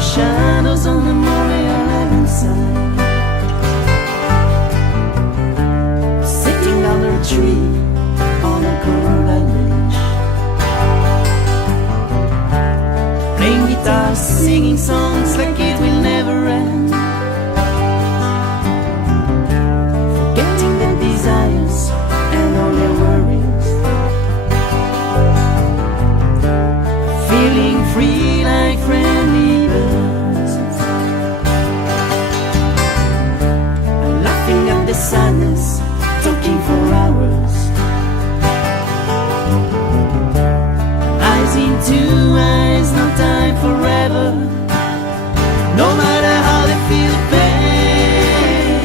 Shadows on the Montreal Avenue side, sitting under a tree on a coral beach, playing guitar, singing songs like it will never end, forgetting their desires and all their worries, feeling free like friendly birds, laughing at the sadness, talking for hours, eyes into eyes, no time forever, no matter how they feel pain,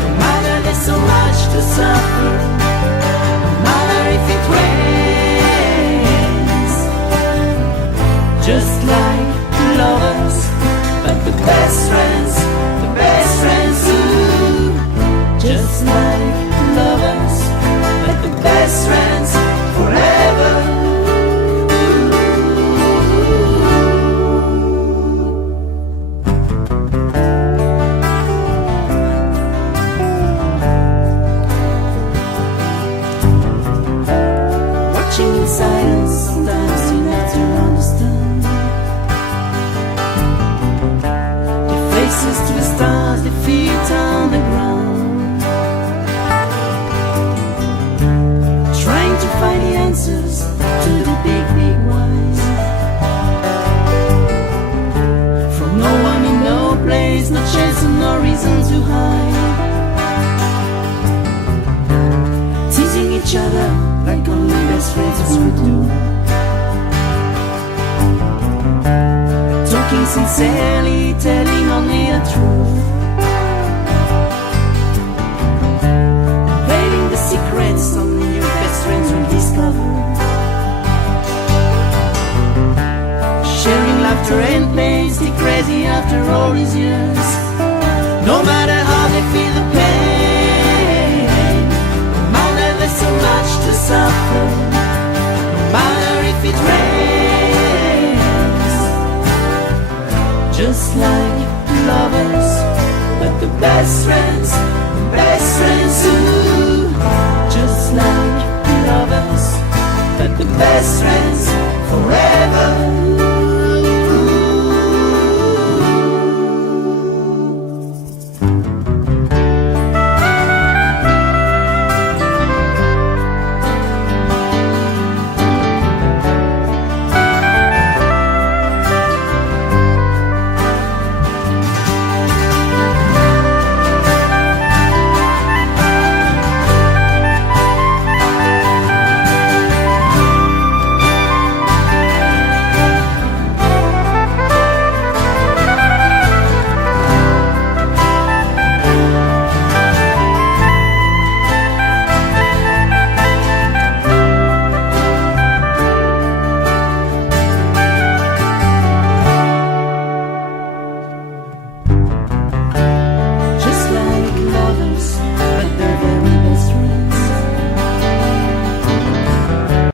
no matter there's so much to suffer, no matter if it rains, just like lovers, but the best friends too. Just like lovers, but the best friends forever. Watching in silence, sometimes you have to understand. Faces to the stars, their feet on the ground, trying to find the answers to the big, big whys. From no one in no place, no chance and no reason to hide, teasing each other like only best friends would do, talking sincerely, telling only the truth, unveiling the secrets only your best friends will discover, sharing laughter and pain, stay crazy after all these years, no matter how they feel the pain, no matter there's so much to suffer, no matter if it rains, just like lovers, but the best friends